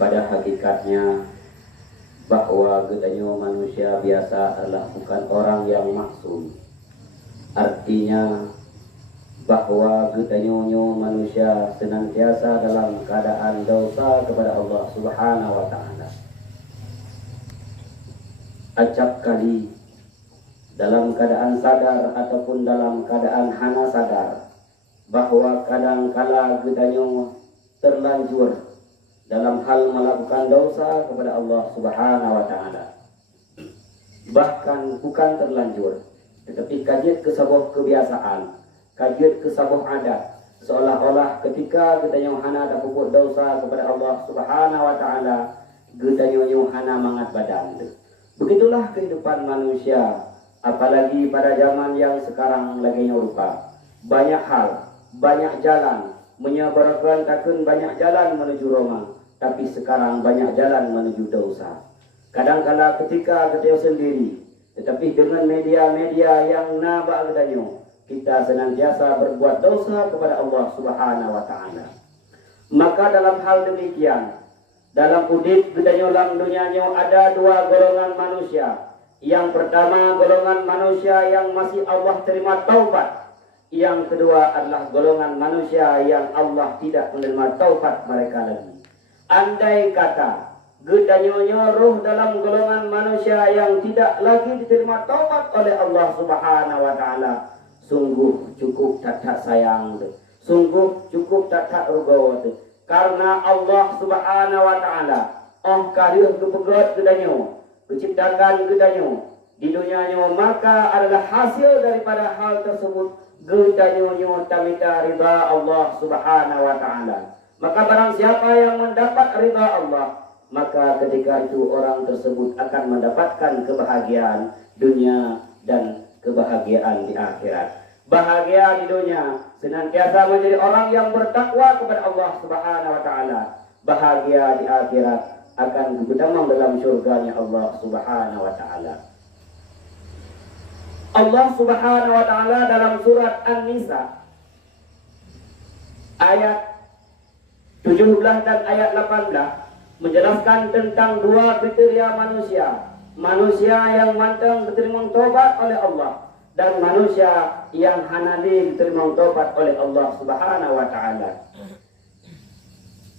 pada hakikatnya bahwa gedanyo manusia biasa adalah bukan orang yang maksum. Artinya bahwa gedanyo manusia senantiasa dalam keadaan dosa kepada Allah Subhanahu wa taala. Acap kali dalam keadaan sadar ataupun dalam keadaan hana sadar bahwa kadangkala gedanyo terlanjur dalam hal melakukan dosa kepada Allah Subhanahu wa taala. Bahkan bukan terlanjur, tetapi kajian ke sebuah kebiasaan, kajian ke sebuah adat, seolah-olah ketika gedanyo hana ada pupuk dosa kepada Allah Subhanahu wa taala, gedanyo hana mangat badan. Begitulah kehidupan manusia, apalagi pada zaman yang sekarang lagi rupa. Banyak hal, banyak jalan, menyebarkan takun banyak jalan menuju Roma, tapi sekarang banyak jalan menuju dosa. Kadang-kala ketika kita sendiri, tetapi dengan media-media yang nabak gedanyo, kita senantiasa berbuat dosa kepada Allah Subhanahu wa taala. Maka dalam hal demikian, dalam udip gedanyo dalam dunianya ada dua golongan manusia. Yang pertama golongan manusia yang masih Allah terima taubat. Yang kedua adalah golongan manusia yang Allah tidak menerima taubat mereka lagi. Andai kata gedanyo roh dalam golongan manusia yang tidak lagi diterima taubat oleh Allah Subhanahu wa taala, sungguh cukup tak sayang, sungguh cukup tak rugaw. Karena Allah Subhanahu wa taala kariuh kepegot gedanyo, menciptakan gedanyo di dunianya, maka adalah hasil daripada hal tersebut gedanyo tamita ridha Allah Subhanahu wa taala. Maka barang siapa yang mendapat ridha Allah, maka ketika itu orang tersebut akan mendapatkan kebahagiaan dunia dan kebahagiaan di akhirat. Bahagia di dunia senantiasa menjadi orang yang bertakwa kepada Allah Subhanahu wa taala. Bahagia di akhirat akan berdamai dalam surganya Allah Subhanahu wa taala. Allah Subhanahu wa taala dalam surat An-Nisa ayat 17 dan ayat 18 menjelaskan tentang dua kriteria manusia. Manusia yang mantang diterima taubat oleh Allah dan manusia yang hanadi diterima taubat oleh Allah Subhanahu wa taala.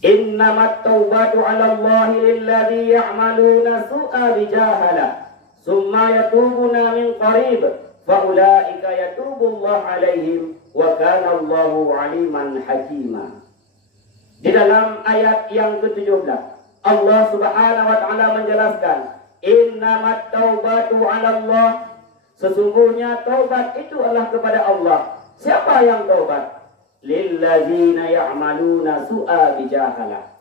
Innamat taubatu 'ala Allahi lilladzi ya'maluna su'a bijahala summa yatubuna min qarib fa ulaika yatubullahu 'alaihim wa kana Allahu 'aliman hakima. Di dalam ayat yang ke-17 Allah Subhanahu wa taala menjelaskan, innamat taubatu 'ala Allah, sesungguhnya taubat itu adalah kepada Allah. Siapa yang taubat? Lilladzina ya'maluna su'a bijahalah.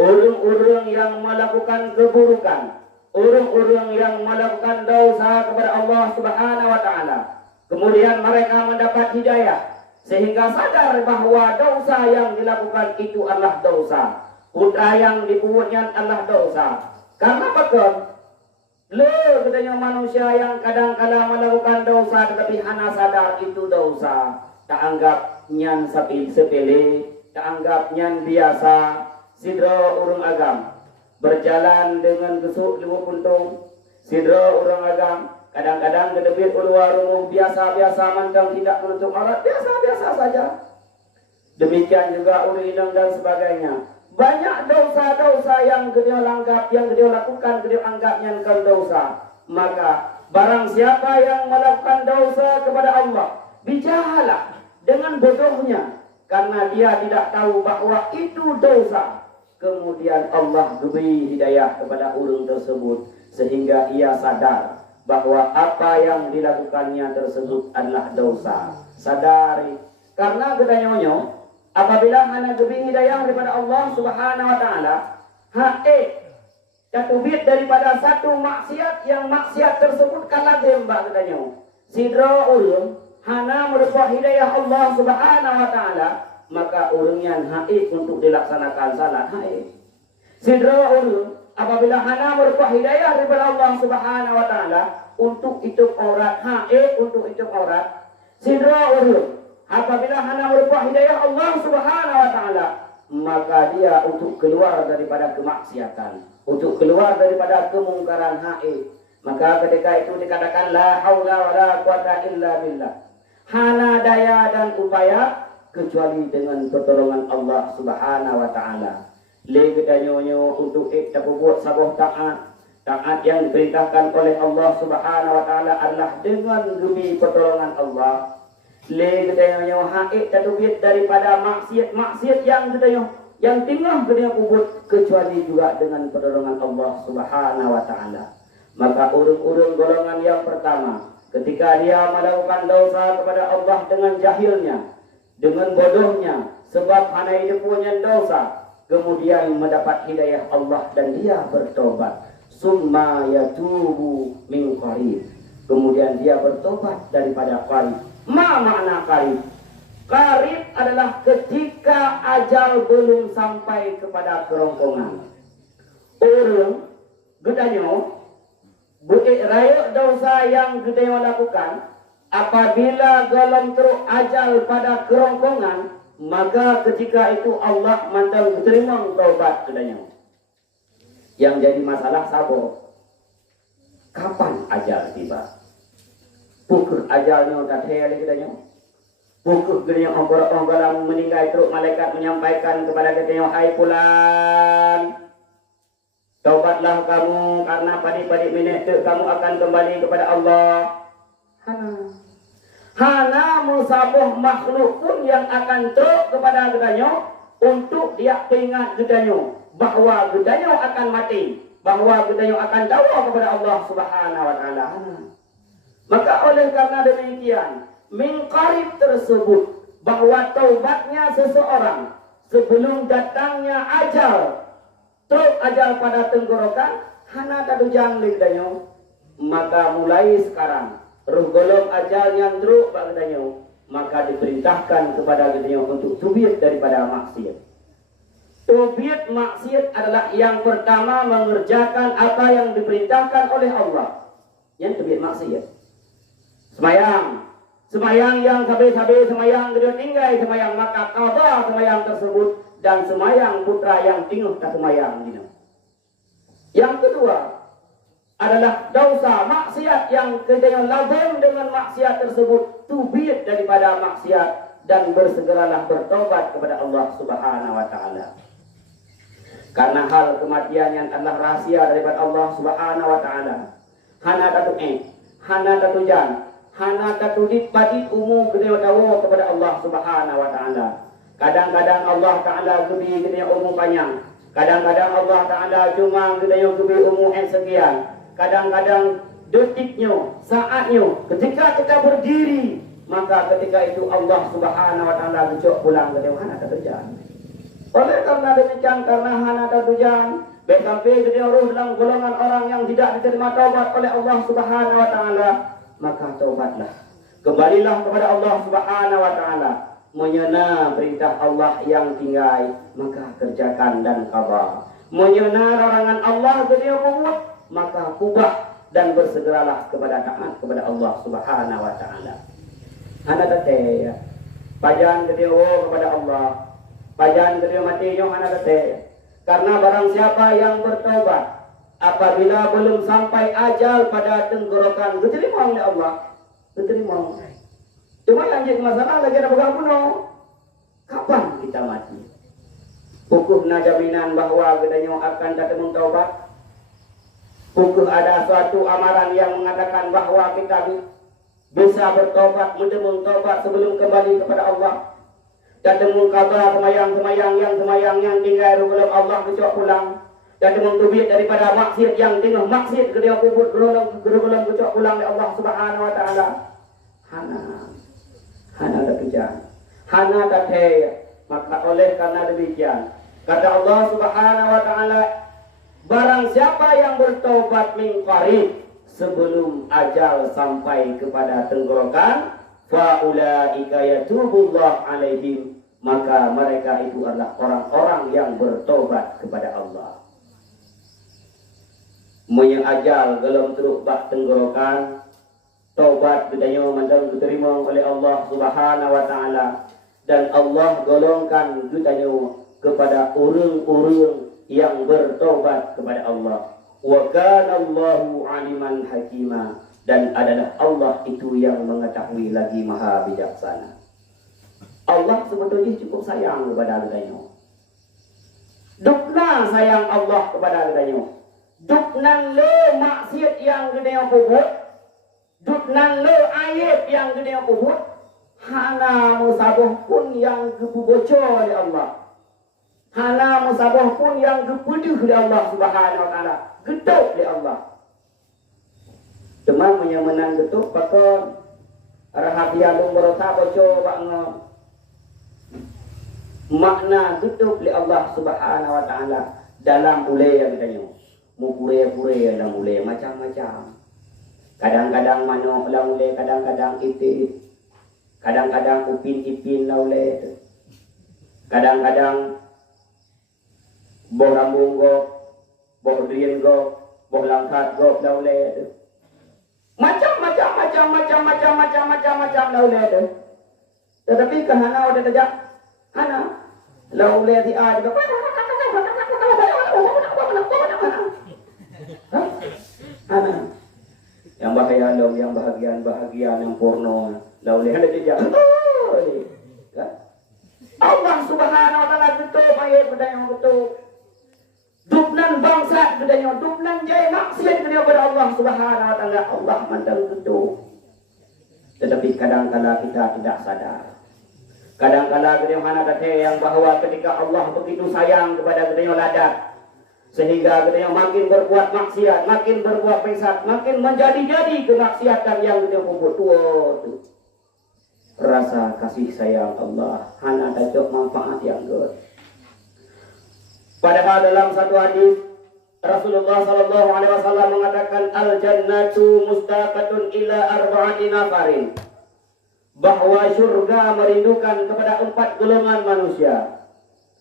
Orang-orang yang melakukan keburukan, orang-orang yang melakukan dosa kepada Allah Subhanahu wa taala. Kemudian mereka mendapat hidayah sehingga sadar bahwa dosa yang dilakukan itu adalah dosa. Putra yang dibuatnya adalah dosa. Karena betul, katanya manusia yang kadang-kala melakukan dosa tetapi hana sadar itu dosa. Tak anggap nyan sepele, tak anggap nyan biasa. Sidro urung agam berjalan dengan gesuk limu puntung. Sidro urung agam kadang-kadang kedebit keluar rumah biasa-biasa mantang tidak menutup aurat, biasa-biasa saja. Demikian juga urinang dan sebagainya. Banyak dosa-dosa yang dia langgap, yang dia lakukan, dia anggapnya engkau dosa. Maka barang siapa yang melakukan dosa kepada Allah, bijahalah dengan bodohnya, karena dia tidak tahu bahwa itu dosa. Kemudian Allah beri hidayah kepada orang tersebut sehingga ia sadar bahwa apa yang dilakukannya tersebut adalah dosa. Sadari, karena gedanyonyo apabila hana gebih hidayah daripada Allah Subhanahu wa taala, catubit daripada satu maksiat yang maksiat tersebut kalah dembak gedanyo. Sidra ulun hana merupa hidayah Allah Subhanahu wa taala, maka urungnya untuk dilaksanakan salat Sidra ulun apabila hana berupa hidayah daripada Allah Subhanahu wa taala untuk itu aurat, untuk itu aurat. Sidra urun apabila hana berupa hidayah Allah Subhanahu wa taala, maka dia untuk keluar daripada kemaksiatan, untuk keluar daripada kemungkaran haid. Maka ketika itu dikatakan la haula wala quwata illa billah. Hana daya dan upaya kecuali dengan pertolongan Allah Subhanahu wa taala. Le gedanyonyo untuk kita buat sabuh taat. Taat yang diperintahkan oleh Allah Subhanahu wa taala adalah dengan demi pertolongan Allah. Le gedanyonyo haid tatubit daripada maksiat yang gedayo yang tinggal gedayo kubut kecuali juga dengan pertolongan Allah Subhanahu wa taala. Maka urung-urung golongan yang pertama, ketika dia melakukan dosa kepada Allah dengan jahilnya, dengan bodohnya, sebab hanya dia punya dosa, kemudian mendapat hidayah Allah dan dia bertobat. Summa yatubu min qarib. Kemudian dia bertobat daripada qarib. Ma makna qarib? Qarib adalah ketika ajal belum sampai kepada kerongkongan. Orang gedanyo buik raya dosa yang gedanyo lakukan, apabila galam teruk ajal pada kerongkongan, maka ketika itu Allah mantan terima taubat gedanyo. Yang jadi masalah sabar, kapan ajal tiba? Pukul ajalnya tak ada gedanyo. Pukul gedanyo orang galam meninggal teruk, malaikat menyampaikan kepada gedanyo, hai fulan, taubatlah kamu karena pada minit kamu akan kembali kepada Allah. Hana musabuh makhluk pun yang akan teruk kepada gedanyo untuk dia ingat gedanyo bahwa gedanyo akan mati, bahwa gedanyo akan dawa kepada Allah Subhanahu wa taala. Maka oleh karena demikian, min qarib tersebut bahwa taubatnya seseorang sebelum datangnya ajal, teruk ajal pada tenggorokan, hana tadujang gedanyo, maka mulai sekarang roh golong ajal yang teruk pada gedanyo, maka diperintahkan kepada gedanyo untuk tubit daripada maksiat. Tubit maksiat adalah yang pertama mengerjakan apa yang diperintahkan oleh Allah. Yang tubit maksiat. Semayang yang habis-habis semayang dia tinggal semayang, maka qada semayang tersebut dan semayang putra yang tinggal tak semayang. Yang kedua adalah dosa maksiat yang kedua lazim dengan maksiat tersebut, tubit daripada maksiat dan bersegeralah bertobat kepada Allah Subhanahu wa taala. Karena hal kematian yang adalah rahasia daripada Allah Subhanahu wa taala. Hana tatu hana tatu jan, hana tatu ditpati umum gede dawo kepada Allah Subhanahu wa taala. Kadang-kadang Allah taala gebi gede umum panjang. Kadang-kadang Allah taala cuma gede umum sekian. Kadang-kadang detiknya, saatnya, ketika kita berdiri, maka ketika itu Allah Subhanahu wa taala gejok pulang ke hana tatu jan. Oleh karena demikian, karena hana tujuan, sampai jadi orang dalam golongan orang yang tidak diterima taubat oleh Allah Subhanahu wa taala, maka taubatlah. Kembalilah kepada Allah Subhanahu wa taala. Menyena perintah Allah yang tinggal, maka kerjakan dan qada. Menyena larangan Allah jadi umut, maka kubah dan bersegeralah kepada taat kepada Allah Subhanahu wa taala. Hana tete ya. Pajan gede kepada Allah. Pajan kedua matinya hana tete. Karena barang siapa yang bertobat apabila belum sampai ajal pada tenggorokan, diterima oleh Allah, diterima. Cuma yang jadi masalah lagi ada pegang kuno. Kapan kita mati? Hukumna jaminan bahwa gedanya akan datang taubat. Hukum ada suatu amaran yang mengatakan bahwa kita bisa bertobat, mendemung taubat sebelum kembali kepada Allah. Dan demung qada semayang yang tinggal belum Allah kecok pulang. Dan demung tubit daripada maksiat yang tinggal maksiat kedua kubur belum kecok pulang oleh Allah Subhanahu wa taala. Hana terkejar. Hana tatay. Maka oleh karena demikian, kata Allah Subhanahu wa taala, barang siapa yang bertobat min qarib sebelum ajal sampai kepada tenggorokan, fa ulaika yatubullah alaihim, maka mereka itu adalah orang-orang yang bertobat kepada Allah. Moyang ajal dalam teruk bak tenggorokan, taubat bedanya mandang diterima oleh Allah Subhanahu wa taala, dan Allah golongkan bedanya kepada orang-orang yang bertobat kepada Allah. Wa kana Allahu aliman hakima, dan adalah Allah itu yang mengetahui lagi maha bijaksana. Allah sebetulnya cukup sayang kepada hambanya. Dukna sayang Allah kepada hambanya. Duknan le maksiat yang gede kubut, duknan le ayat yang gede kubut, hana musabah pun yang kebocor oleh Allah. Hana musabah pun yang kepuduh oleh Allah Subhanahu wa taala. Getuk oleh Allah. Demam menyemenan getuk pakon rahasia lung berosa bocor bango. Makna getuk oleh Allah Subhanahu wa taala dalam ulay yang ditanya. Mukure-kure dalam ulay macam-macam. Kadang-kadang manok dalam ulay, kadang-kadang itik. Kadang-kadang upin-ipin dalam ulay. Kadang-kadang boh rambung gok, boh drien gok, boh langkat gok dauleh tu. Macam-macam dauleh tu. Tetapi kahana udah tajak, hana dauleh di a juga. Hana yang bahaya dong, yang bahagian yang porno dauleh ada tajak. Allah Subhanahu wa taala betul ayat bedanya betul. Dupnan bangsa gedanya, dupnan jaya maksiat gedanya kepada Allah Subhanahu wa taala. Allah mandang tentu. Tetapi kadang-kala kita tidak sadar. Kadang-kala gedanya mana ada yang bahwa ketika Allah begitu sayang kepada gedanya ladat, sehingga gedanya makin berbuat maksiat, makin berbuat pesat, makin menjadi-jadi kemaksiatan yang gedanya membuat tua tu. Rasa kasih sayang Allah hanya ada manfaat yang good. Padahal dalam satu hadis Rasulullah sallallahu alaihi wasallam mengatakan al-jannatu mustaqatun ila arba'ati nafarin, bahwa surga merindukan kepada 4 golongan manusia.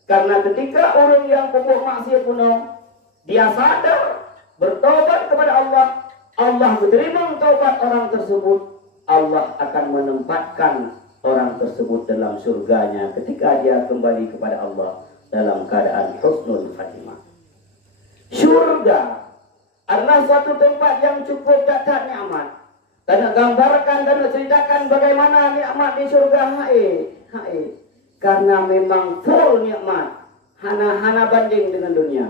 Karena ketika orang yang pembuat maksiat kuno dia sadar bertobat kepada Allah, Allah menerima taubat orang tersebut, Allah akan menempatkan orang tersebut dalam surganya ketika dia kembali kepada Allah dalam keadaan husnul khatimah. Surga adalah suatu tempat yang cukup dahsyat nikmat. Dan gambarkan dan ceritakan bagaimana nikmat di surga karena memang full nikmat, hana banding dengan dunia.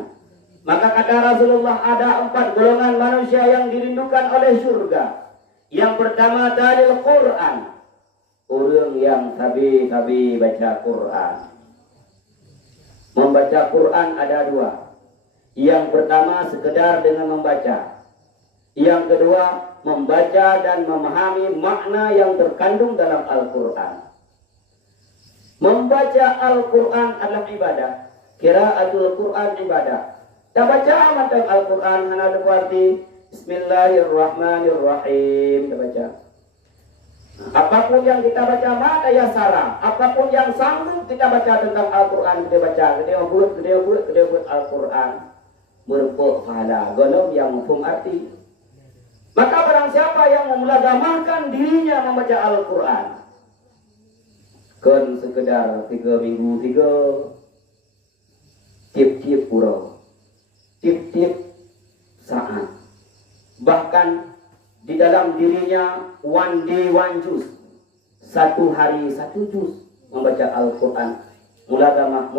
Maka kata Rasulullah ada 4 golongan manusia yang dirindukan oleh surga. Yang pertama dalil Quran, orang yang tabi baca Quran. Membaca Quran ada 2. Yang pertama sekedar dengan membaca. Yang kedua membaca dan memahami makna yang terkandung dalam Al-Quran. Membaca Al-Quran adalah ibadah. Qiraatul Quran ibadah. Tak baca macam Al-Quran hanya ada arti Bismillahirrahmanirrahim. Kita baca. Apapun yang kita baca maka ya sarah. Apapun yang sanggup kita baca tentang Al-Quran kita baca. Kita buat Al-Quran. Berpuk pahala. Golong yang mafhum arti. Maka barang siapa yang memulagamahkan dirinya membaca Al-Quran, kan sekedar 3 minggu 3 tiap-tiap pura, tiap-tiap saat, bahkan di dalam dirinya one day one juz, 1 hari 1 juz membaca Al-Quran, mulagamah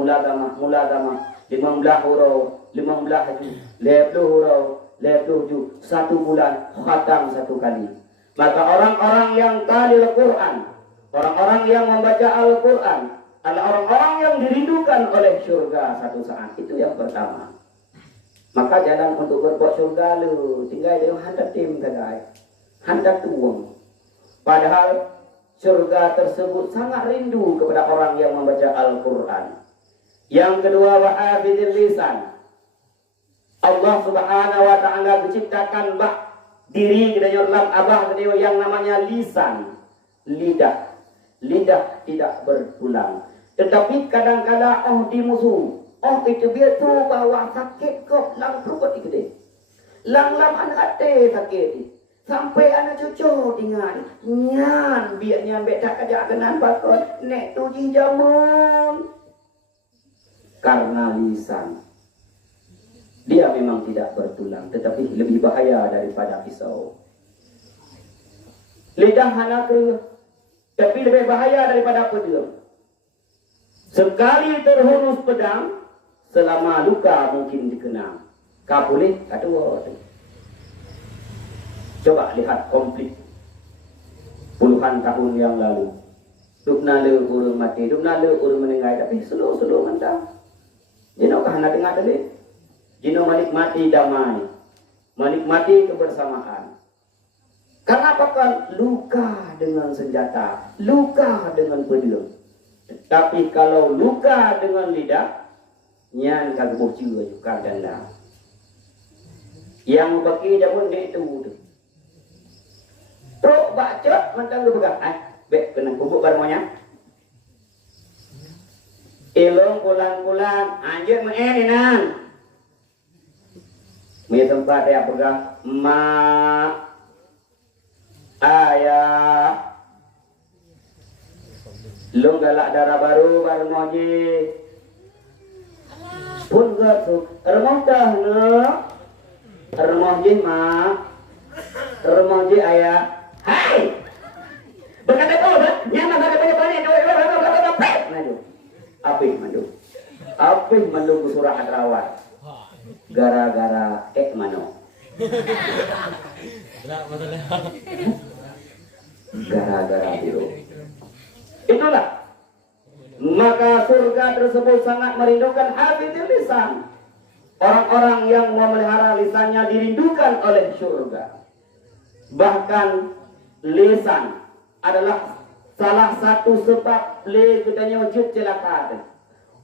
15 huruf 15 juz 20 huruf 20 juz 1 bulan khatam 1 kali. Maka orang-orang yang talil Quran, orang-orang yang membaca Al-Quran adalah orang-orang yang dirindukan oleh surga satu saat. Itu yang pertama. Maka jalan untuk berbuat surga lu tinggal dia hantar tim kadai, hantar tuang. Padahal surga tersebut sangat rindu kepada orang yang membaca Al-Quran. Yang kedua wa'abidil lisan. Allah Subhanahu wa taala menciptakan diri kita dalam abah yang namanya lisan, lidah. Lidah tidak bertulang. Tetapi kadang-kala di musuh. Itu dia tu bawa sakit kok lang perut ikut. Lang anak ate sakit. Sampai anak cucu tinggal. Nyan biaknya tak kerja kenan bakon nek tu jamun. karena lisan. Dia memang tidak bertulang, tetapi lebih bahaya daripada pisau. Lidah hana keruh, tapi lebih bahaya daripada pedang. Sekali terhunus pedang, selama luka mungkin dikenang. Kapulih kadua. Coba lihat konflik puluhan tahun yang lalu. Dukna le urang mati, dukna le urang meninggal, tapi slow mentah. Jino kahana dengar tadi. Jino menikmati damai, menikmati kebersamaan. Karena apakah luka dengan senjata, luka dengan pedang. Tapi kalau luka dengan lidah, nyan kagak juga dan lah. Yang bagi jamun dia itu. Truk bacot mentang lu pegang. Bek kena kubuk barmonya. Ilong bulan anjir menerinan. Punya tempat dia pegang mak, ayah, lu galak darah baru moji, pun gak remah dah remah je mak, remah je ayah, hai, berkata tu, nyaman banyak maju, api maju surah Hadrawat. Gara-gara mano. Gara-gara biru. Itulah. Maka surga tersebut sangat merindukan hafidhil lisan. Orang-orang yang memelihara lisannya dirindukan oleh surga. Bahkan lisan adalah salah satu sebab kita wujud celaka.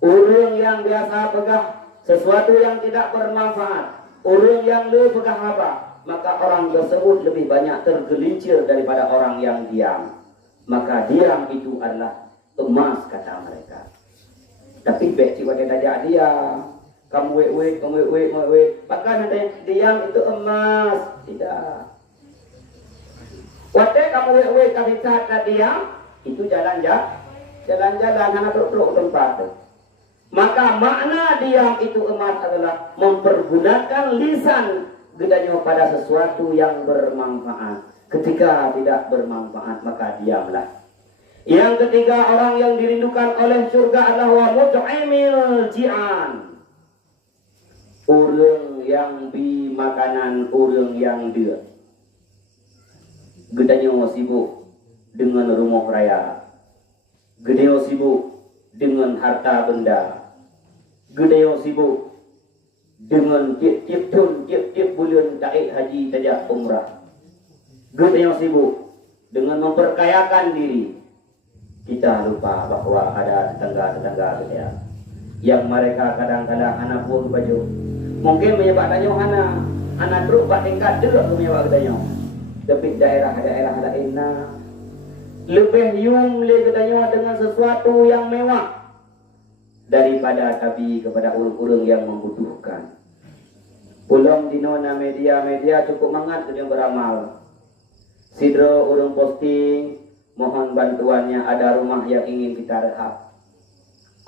Orang yang biasa pegang sesuatu yang tidak bermanfaat, orang yang lebih berhaba, maka orang tersebut lebih banyak tergelincir daripada orang yang diam. Maka diam itu adalah emas, kata mereka. Tapi beci wadah tajak dia, kamu wek, bahkan ada diam itu emas, tidak. Wadah kamu wek, tapi kata diam itu jalan-jalan, anak teruk tempat. Maka makna diam itu emas adalah mempergunakan lisan gedanya pada sesuatu yang bermanfaat. Ketika tidak bermanfaat maka diamlah. Yang ketiga, orang yang dirindukan oleh surga adalah wa mut'imil ji'an. Orang yang bi makanan orang yang dia. Gedanya sibuk dengan rumah raya. Gedanya sibuk dengan harta benda. Gedaya sibuk dengan tiap-tiap bulan taik haji tajak umrah. Gedaya sibuk dengan memperkayakan diri. Kita lupa bahwa ada tetangga-tetangga dia yang mereka kadang-kadang anak pun baju. Mungkin menyebabkannya anak terus buat tingkat dulu menyebabkannya. Tapi daerah-daerah ada enak. Lebih yung katanya dengan sesuatu yang mewah daripada tapi kepada orang-orang yang membutuhkan. Pulang di nona media cukup mangat yang beramal. Sidro orang posting mohon bantuannya, ada rumah yang ingin kita rehab.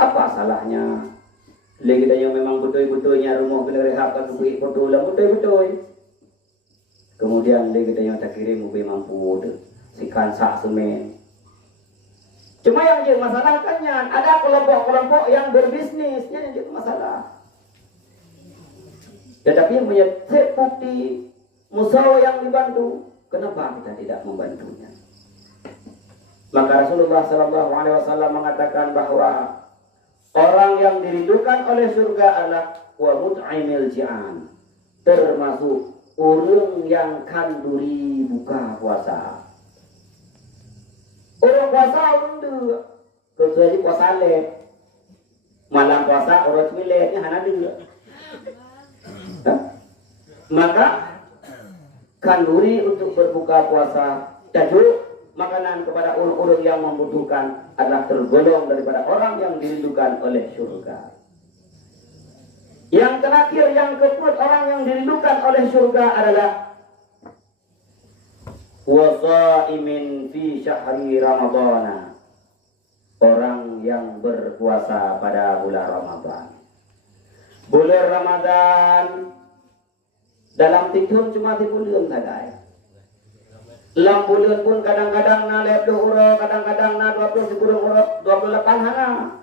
Apa salahnya? Lagi katanya memang betul-betulnya rumah kena rehab kan betul lah betul-betul. Kemudian lagi katanya tak kirim mobil mampu sikan sak semen. Cuma yang jadi masalah kan ada kelompok-kelompok yang berbisnis, yang jadi masalah. Tetapi yang menyebut bukti musawa yang dibantu, kenapa kita tidak membantunya? Maka Rasulullah SAW mengatakan bahwa orang yang dirindukan oleh surga adalah wa mut'imil ji'an, termasuk orang yang kanduri buka puasa. Orang puasa orang tu, kecuali puasa leh, malam puasa orang cemilehnya hana dia. Maka kanduri untuk berbuka puasa, tajuk makanan kepada orang-orang yang membutuhkan adalah tergolong daripada orang yang dirindukan oleh surga. Yang terakhir, yang keempat, orang yang dirindukan oleh surga adalah wasaimin fi syahri Ramadhan. Orang yang berpuasa pada bulan Ramadan. Bulan Ramadan dalam titun cuma 3 bulan saja. Lam bulan pun kadang-kadang na 20 euro, kadang-kadang na 20 euro, 28 hana.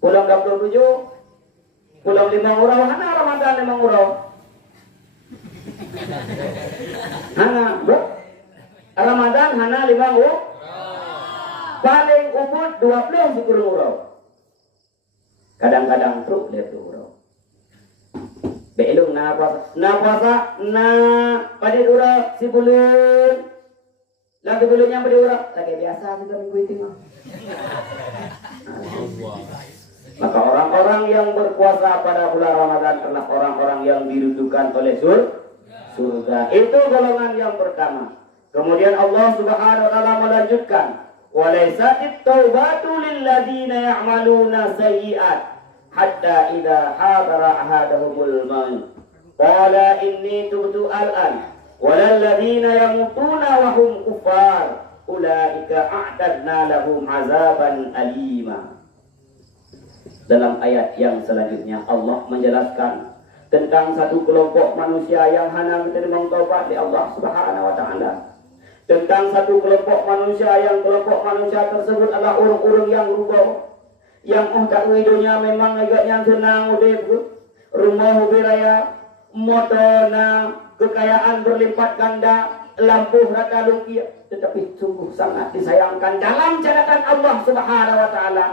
Pulang 27, pulang 5 euro hana Ramadan 5 euro. Hana, bro. Ramadan hana 5 euro. Paling ubud 20 euro. Kadang-kadang truk 20 euro. Belum na puasa na pada ura si bulan lagi bulannya pada ura lagi biasa juga minggu itu mah. Maka orang-orang yang berpuasa pada bulan Ramadan adalah orang-orang yang dirujukan oleh surga. Itu golongan yang pertama. Kemudian Allah Subhanahu wa taala melanjutkan, "Walaisatit taubatu lil ladzina ya'maluna sayyi'at hatta idza hadara ahadahumul maut qala inni tubtu al-an walal ladzina yamutuna wa hum kuffar ulaika a'tadna lahum azaban alima." Dalam ayat yang selanjutnya Allah menjelaskan tentang satu kelompok manusia yang hanya menerima taubat dari Allah Subhanahu wa taala. Tentang satu kelompok manusia yang kelompok manusia tersebut adalah orang-orang yang rugo, yang tak hidupnya memang agaknya senang udip, rumah beraya, motorna, kekayaan berlipat ganda, lampu rata lukia, tetapi sungguh sangat disayangkan dalam catatan Allah Subhanahu wa taala.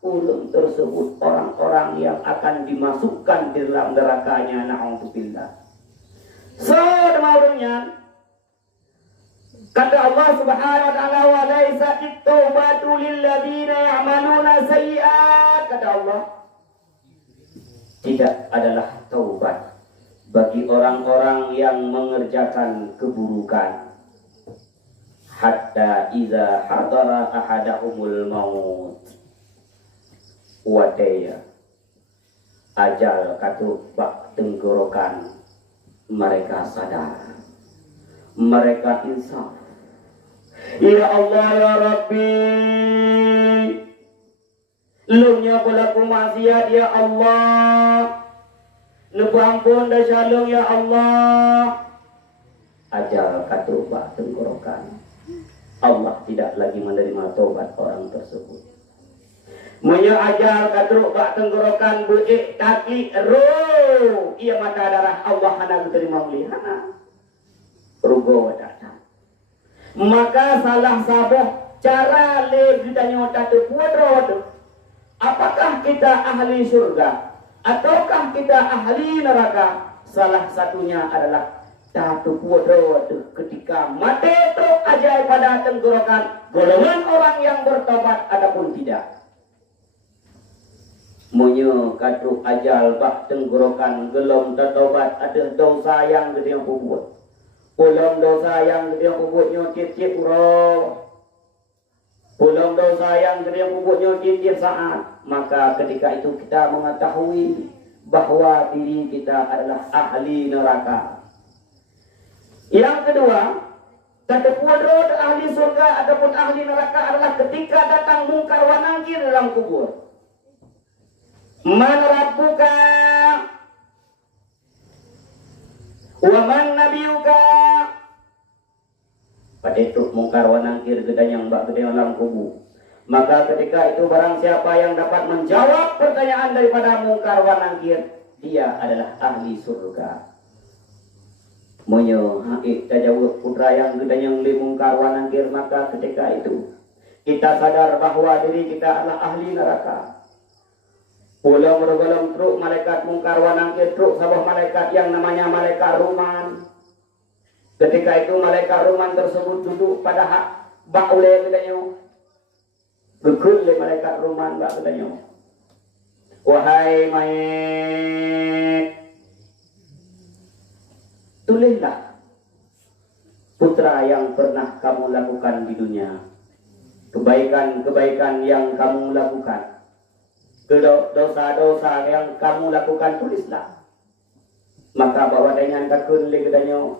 Ulun tersebut orang-orang yang akan dimasukkan di dalam nerakanya, na'udzubillah. So, demaunya kata Allah Subhanahu wa taala, "Wa laysat taubatu lil ladzina ya'maluna sayyi'at." Kata Allah, tidak adalah taubat bagi orang-orang yang mengerjakan keburukan hatta idza hadara ahadahumul maut wadaya ajal katu bak tenggorokan mereka sadar, mereka insaf. Ya Allah ya Rabbi, lumnya pelaku maksiat ya Allah, lupa ampun dan shalom ya Allah. Ajal katu bak tenggorokan, Allah tidak lagi menerima taubat orang tersebut. Munya ajal kadruk bak tenggorokan beik taki roh ia mata darah Allah hana diterima melihana rugo datang. Maka salah sabah cara le ditanya tatu puadro, apakah kita ahli surga ataukah kita ahli neraka? Salah satunya adalah tatu puadro ketika mati truk ajal pada tenggorokan golongan orang yang bertobat adapun tidak. Munyo kaduk ajal bak tenggorokan gelom tertobat ada dosa yang gede yang buat. Pulang dosa yang gede yang buatnya tiap-tiap uro. Pulang dosa yang gede yang buatnya tiap-tiap saat. Maka ketika itu kita mengetahui bahwa diri kita adalah ahli neraka. Yang kedua, tata puadro ahli surga ataupun ahli neraka adalah ketika datang mungkar wa nangkir dalam kubur. Man rabbuka wa man nabiyuka. Pada itu mungkar wa nangkir gedanyang bak gedanyang dalam kubur. Maka ketika itu barang siapa yang dapat menjawab pertanyaan daripada mungkar wa nangkir, dia adalah ahli surga. Moyo haik tajawab putra yang gedanyang li mungkar wa nangkir, maka ketika itu kita sadar bahwa diri kita adalah ahli neraka. Pulau mergolong truk malaikat mungkar wa nangkir, truk sabah malaikat yang namanya malaikat ruman. Ketika itu malaikat ruman tersebut duduk pada hak bak oleh katanya. Gegul le malaikat ruman bak katanya. Wahai mayit, tulislah putra yang pernah kamu lakukan di dunia, kebaikan-kebaikan yang kamu lakukan, dosa-dosa yang kamu lakukan, tulislah. Maka bawa dengan takun le katanya,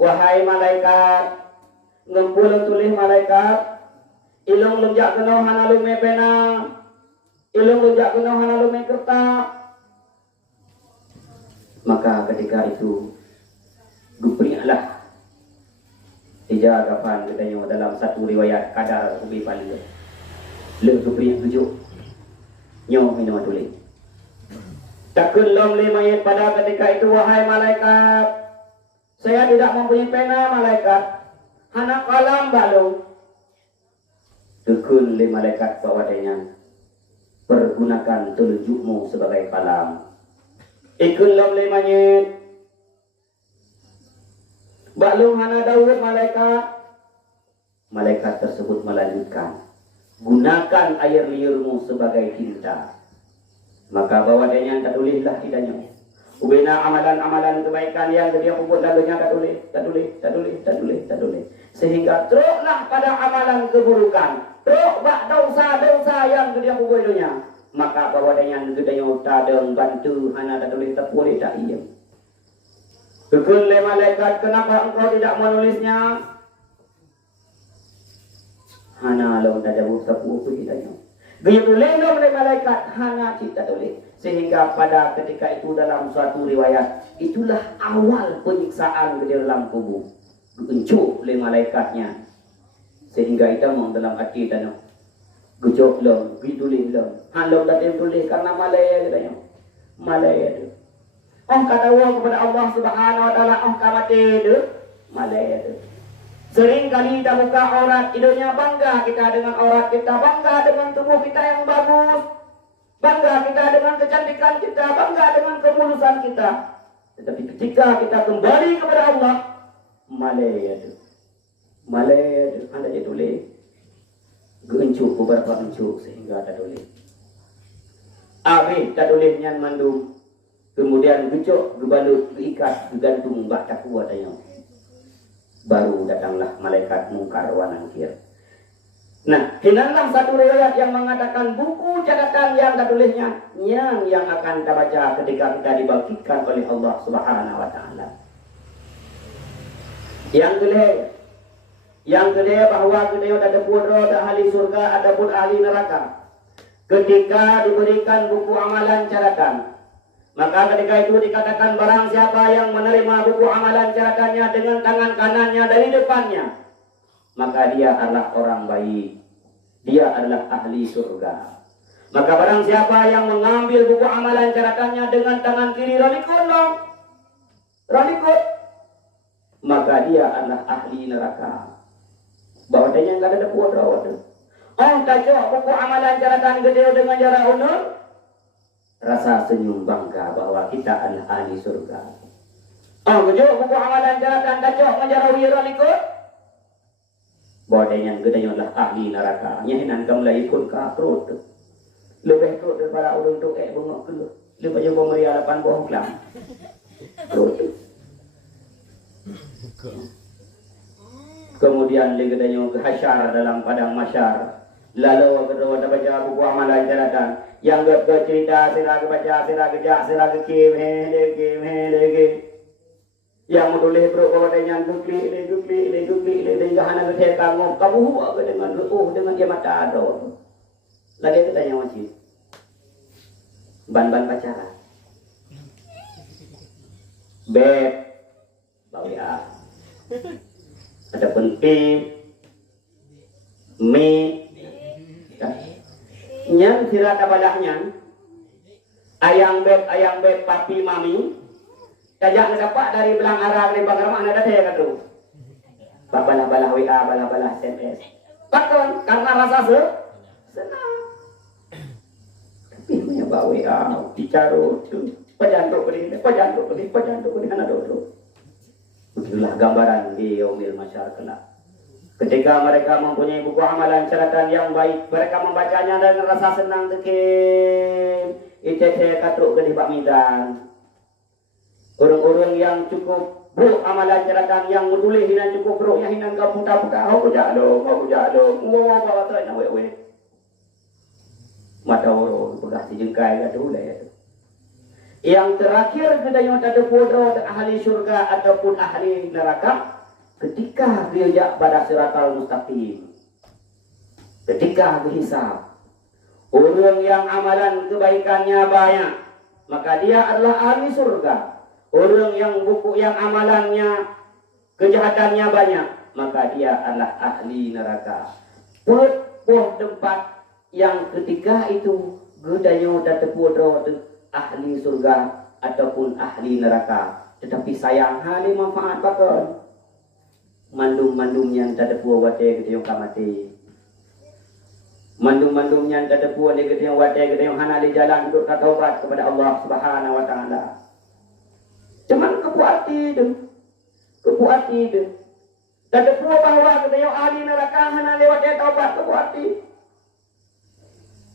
wahai malaikat, ngumpul tulis malaikat, ilung lunjak kena hana lume pena, ilung lunjak kena hana lume kertas. Maka ketika itu gupringlah dijagapan katanya dalam satu riwayat kadar ubi paling le gupring tujuh nyo minum tulis takun lom le mayat pada ketika itu wahai malaikat saya tidak mempunyai pena malaikat hana kalam balung takun le malaikat bawadanya pergunakan telunjukmu sebagai kalam ikun lom le mayat balung hana Daud malaikat tersebut melanjutkan gunakan air liurmu sebagai tinta maka bawadanya tak tulislah tidaknya ubena amalan-amalan kebaikan yang dia buat lalunya tak tulis sehingga teruklah pada amalan keburukan teruk bak dosa-dosa yang dia buat dunia maka bawadanya gedanya tadeng bantu hana tak tulis tak boleh tak iya Tukun le malaikat, kenapa engkau tidak menulisnya? Hana lawan dah jawab sapu kita. Dia tulis le malaikat, hana kita tulis. Sehingga pada ketika itu dalam suatu riwayat, itulah awal penyiksaan di dalam kubur. Gencuk le malaikatnya. Sehingga itu mong dalam hati dan gejok le, ditulis le. Halau dah tulis karena malaya katanya. Malaya tu. Ông katawa kepada Allah Subhanahu wa taala ông kamate itu malaya itu. Sering kali kita buka aurat hidupnya bangga kita dengan aurat kita, bangga dengan tubuh kita yang bagus, bangga kita dengan kecantikan kita, bangga dengan kemulusan kita. Tetapi ketika kita kembali kepada Allah, malaya itu anda jadi tulis gencuk beberapa gencuk sehingga tak tulis. Abi tak tulis nyan mandum. Kemudian gecok, gebalut, geikat, gegantung, bak takwa tanya. Baru datanglah malaikat mungkar wa nangkir. Nah, hinanlah satu riwayat yang mengatakan buku catatan yang tertulisnya yang akan kita baca ketika kita dibangkitkan oleh Allah Subhanahu wa taala. Yang kedua bahwa kedua ada pun ada ahli surga, ada pun ahli neraka. Ketika diberikan buku amalan catatan, maka ketika itu dikatakan barang siapa yang menerima buku amalan catatannya dengan tangan kanannya dari depannya, maka dia adalah orang baik. Dia adalah ahli surga. Maka barang siapa yang mengambil buku amalan catatannya dengan tangan kiri ralikut, maka dia adalah ahli neraka. Bawa dia yang ada buat rawat. Oh, kacau buku amalan catatan gede dengan jarak unur. Rasa senyum bangga bahwa kita adalah ahli surga. Oh, kejuk buku amalan catatan kacau menjarawi ralikut. Bodenya gedenya adalah ahli neraka. Nyahinan kamu lah ikut ke akrut. Lebih krut daripada orang tu bengok keluar. Lebih jauh memberi harapan bohong kelam. Krut. Kemudian gedenya ke hasyar dalam padang masyar. Lalu kedua baca buku amalan catatan. Yang bercerita sirah baca sirah kejak sirah kekim lagi. Yang menulis bro kawannya gukli jangan ada kamu buat dengan dia mata ada. Lagi kita yang wajib ban pacaran. Beb bawi a. Ada penting mi nyan sira tabalahnya ayang beb papi mami kajak dapat dari belang arah dari bang ramah ada saya kata balah WA balah SMS takkan karena rasa senang tapi punya WA bicara pajantuk ini anak dodo begitulah gambaran di yaumil masyar kelak. Ketika mereka mempunyai buku amalan catatan yang baik, mereka membacanya dengan rasa senang tekim. Itu katruk ke di Pak Midan. Orang-orang yang cukup bro amalan catatan yang menulis hinan cukup bro yang hinan kau putar-putar. Aku jatuh. Ngomong bawa terang wewe. Mata orang bekas dijengkai katu lah. Yang terakhir kita yang ada bodoh ahli surga ataupun ahli neraka. Ketika diajak pada siratal mustaqim, ketika dihisab, orang yang amalan kebaikannya banyak, maka dia adalah ahli surga. orang yang buku yang amalannya kejahatannya banyak, maka dia adalah ahli neraka. Poh tempat yang ketika itu gedayo datepu ahli surga ataupun ahli neraka, tetapi sayang hali manfaat pakon mandum-mandum yang datepu wate gedayo kamati, mandum-mandum yang datepu de gedayo wate gedayo hana di jalan duduk taubat kepada Allah Subhanahu wa taala. Cuman kepuati itu. Datepu bahwa gedayo ahli neraka hana lewat dia taubat kepuati.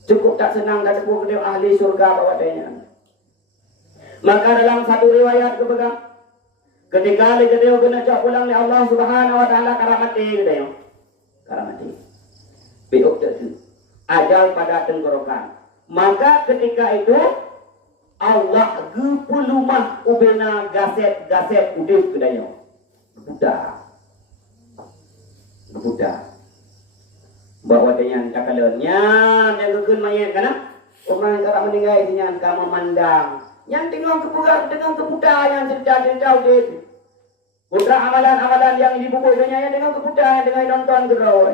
Cukup tak senang datepu gedayo ahli surga bawatenya. Maka dalam satu riwayat kepegang, ketika gedayo kena cak pulang ni Allah Subhanahu wa taala karamati gedayo. Karamati. Biuk tu. Ajal pada tenggorokan. Maka ketika itu Allah gepulumah ubena gaset udip gedayo. Budak. Bawa dengan cakalannya yang gekun mayat kana. Orang yang meninggal dengan kamu memandang. Yang tengok kebudak dengan kebudak yang cerita udip. Putra amalan-amalan yang dibubuknya yang dengan kebudak yang dengan nonton gerau.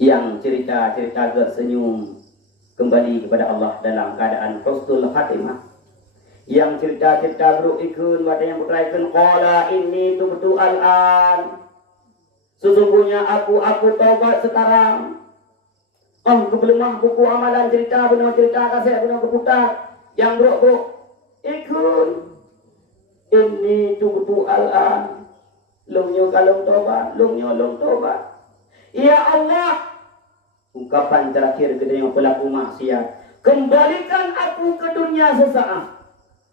Yang cerita-cerita senyum kembali kepada Allah dalam keadaan husnul khatimah. Yang cerita-cerita buruk ikun, ada yang berkaitan qala inni tubtu al-an. Sesungguhnya aku taubat sekarang. Kebelemah buku amalan cerita benar cerita kasih benar keputar yang buruk ikun. Inni tubtu al-an. Lungyo kalung tobat. Ya Allah, ungkapan terakhir kepada yang pelaku maksiat, kembalikan aku ke dunia sesaat.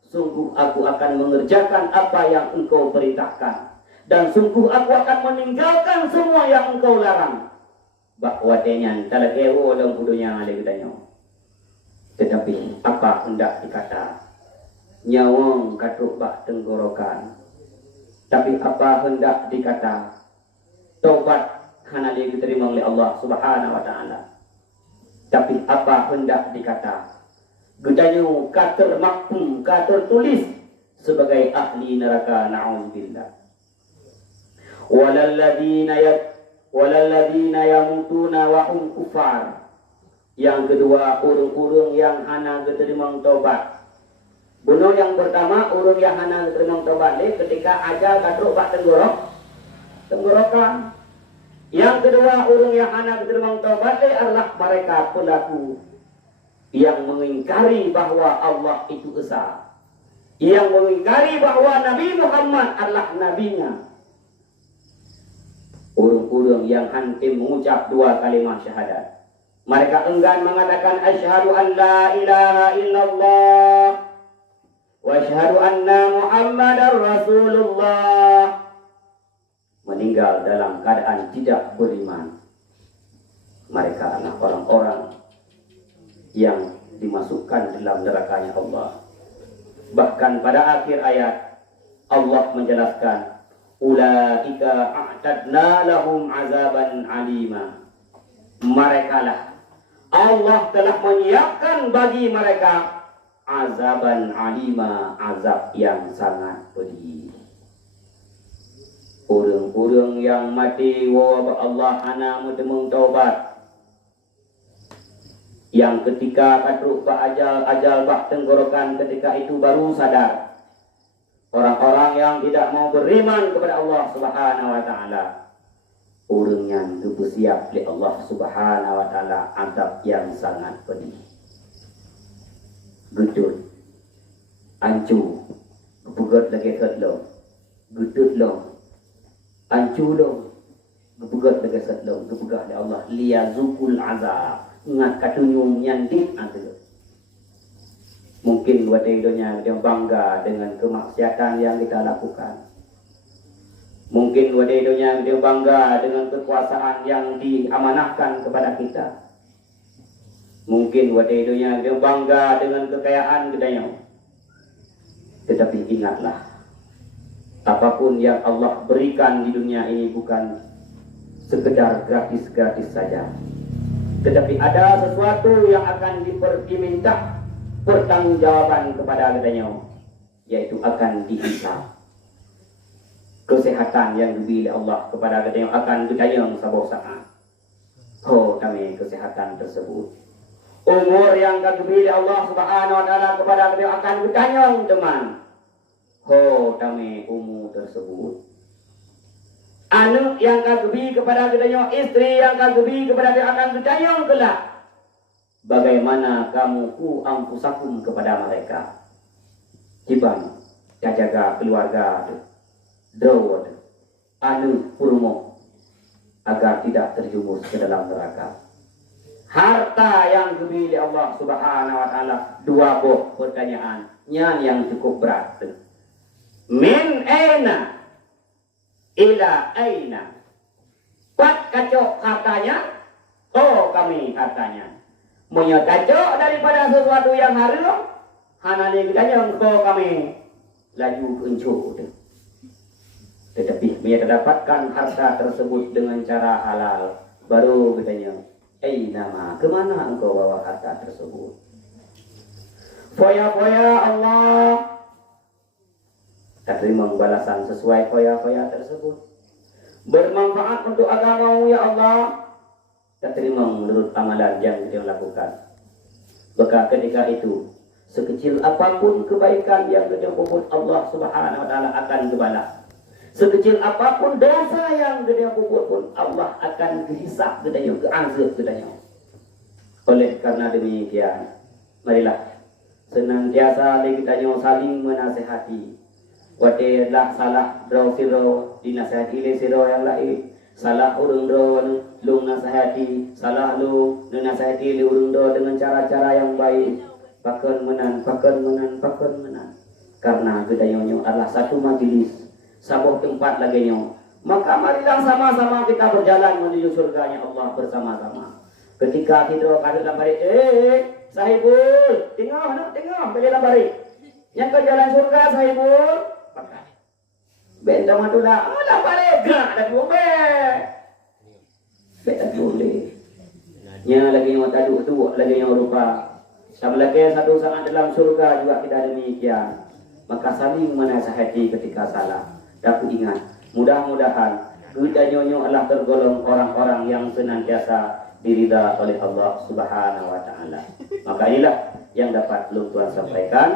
Sungguh aku akan mengerjakan apa yang engkau perintahkan, dan sungguh aku akan meninggalkan semua yang engkau larang. Bahwa denyan talakewo dalam budunya ada gedanya. Tetapi apa hendak dikata? Nyawang katuk bak tenggorokan. Tapi apa hendak dikata? Taubat hana diterima oleh Allah Subhanahu wa taala. Tapi apa hendak dikata? Gedanyo kater maktum, kater tulis sebagai ahli neraka, na'udzubillah. Walalladzina yamutuna wa hum kufar. Yang kedua, urung-urung yang hana diterima taubat. Bunuh yang pertama, urung yang hana diterima taubat ketika ajal katruk bak tenggorokan. Yang kedua, urung yang hana diterima taubat adalah mereka pelaku yang mengingkari bahwa Allah itu esa, yang mengingkari bahwa Nabi Muhammad adalah nabinya. Urung-urung yang hantim mengucap dua kalimat syahadat, mereka enggan mengatakan asyhadu an la ilaha illallah wa asyhadu anna Muhammadar Rasulullah, meninggal dalam keadaan tidak beriman. Mereka adalah orang-orang yang dimasukkan dalam nerakanya Allah. Bahkan pada akhir ayat Allah menjelaskan, ulaika a'tadna lahum azaban alima. Mereka lah Allah telah menyiapkan bagi mereka azaban alima, azab yang sangat pedih. Orang-orang yang mati wa Allah hana mutemung taubat, yang ketika kadruk ba ajal bak tenggorokan, ketika itu baru sadar. Orang-orang yang tidak mau beriman kepada Allah Subhanahu wa taala, orang yang bersiap oleh Allah Subhanahu wa taala azab yang sangat pedih. Gedut ancu begat lagi kedlo, gedut lo ancu lo begat lagi kedlo, begat oleh Allah liyazukul azab. Ingat katunyum nyandik itu. Mungkin buat hidupnya dia bangga dengan kemaksiatan yang kita lakukan. Mungkin buat hidupnya dia bangga dengan kekuasaan yang diamanahkan kepada kita. Mungkin buat hidupnya dia bangga dengan kekayaan gedanya. Tetapi ingatlah, apapun yang Allah berikan di dunia ini bukan sekedar gratis-gratis saja. Tetapi ada sesuatu yang akan diminta pertanggungjawaban kepada katanya, yaitu akan dihisab. Kesehatan yang diberi Allah kepada katanya akan ditayang sabar saat. Oh, kami kesehatan tersebut. Umur yang diberi Allah Subhanahu wa taala kepada katanya akan ditayang teman. Oh, kami umur tersebut. Anak yang diberi kepada katanya, istri yang diberi kepada katanya akan ditayang kelak. Bagaimana kamu ampusakum kepada mereka? Jiban, jaga keluarga, dawud, anu purmo, agar tidak terjumus ke dalam neraka. Harta yang diberi Allah Subhanahu wa taala, dua buah pertanyaan yang cukup berat. Min aina ila aina? Pat kacok hartanya, oh kami hartanya. Menyotacok daripada sesuatu yang haram, hanali kitanya engkau kami laju kencur. Tetapi dia terdapatkan harta tersebut dengan cara halal, baru kitanya, nama kemana engkau bawa harta tersebut? Foya-foya Allah tak terima balasan sesuai foya-foya tersebut. Bermanfaat untuk agamamu ya Allah, tak terima menurut amalan yang dia lakukan. Maka ketika itu, sekecil apapun kebaikan yang dia buat, Allah Subhanahu wa taala akan dibalas. Sekecil apapun dosa yang dia buat pun, Allah akan dihisab gedanya, keazab gedanya. Oleh karena demikian, marilah senantiasa kita saling menasihati. Wadilah salah draw siro dinasihati le siro yang lain. Salah urung do lung nasihati, salah lung nasihati li urung do dengan cara-cara yang baik. Paken menan. Karena gedayonyo adalah satu majelis, sebuah tempat lagi nyo. Maka marilah sama-sama kita berjalan menuju surganya Allah bersama-sama. Ketika kita ada dalam bari, sahibul, tengok, beli dalam bari. Yang ke jalan surga sahibul, pakai. Benda matula, lah balik gerak dah boleh. Benda boleh. Nya lagi yang tadu tu, lagi yang rupa. Sama lagi satu saat dalam surga juga tidak demikian. Maka saling menasihati ketika salah. Dapat ingat, mudah-mudahan kita nyonyo adalah tergolong orang-orang yang senantiasa diridha oleh Allah Subhanahu wa taala. Maka inilah yang dapat Tuhan sampaikan.